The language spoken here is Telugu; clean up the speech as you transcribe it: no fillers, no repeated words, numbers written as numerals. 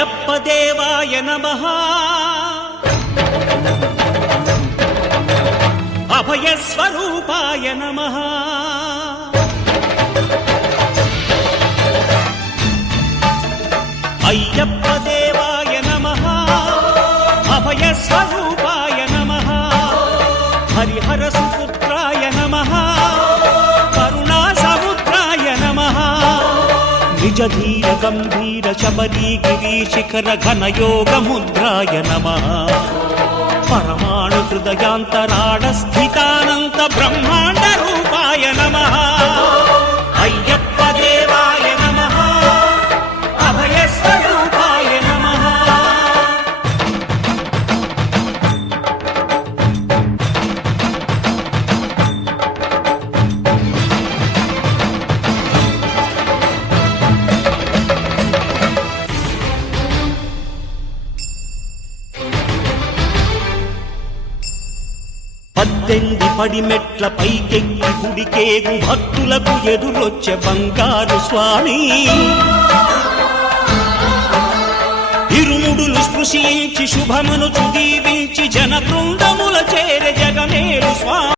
అయ్యప్ప దేవాయ నమః అభయ స్వరూపాయ నమః అయ్యప్ప దేవాయ నమః అభయ స్వరూపాయ నమః హరిహర సుపుత్రాయ నమః కరుణా సముద్రాయ నమః నిజ ధీర గంభీర శబరీ గిరి శిఖర ఘన యోగ ముద్రాయ నమః పరమాణు హృదయాంతరాళ స్థితానంత బ్రహ్మాండ రూపాయ నమః అయ్యప్ప దేవాయ నమః అభయ స్వరూపాయ నమః పద్దెనిమిది పడిమెట్ల పైకెక్కి గుడికేగు భక్తులకు ఎదురొచ్చే బంగారు స్వామి ఇరుముడులు స్పృశించి శుభమును దీవించి జన బృందముల చేర జగమేలు స్వామి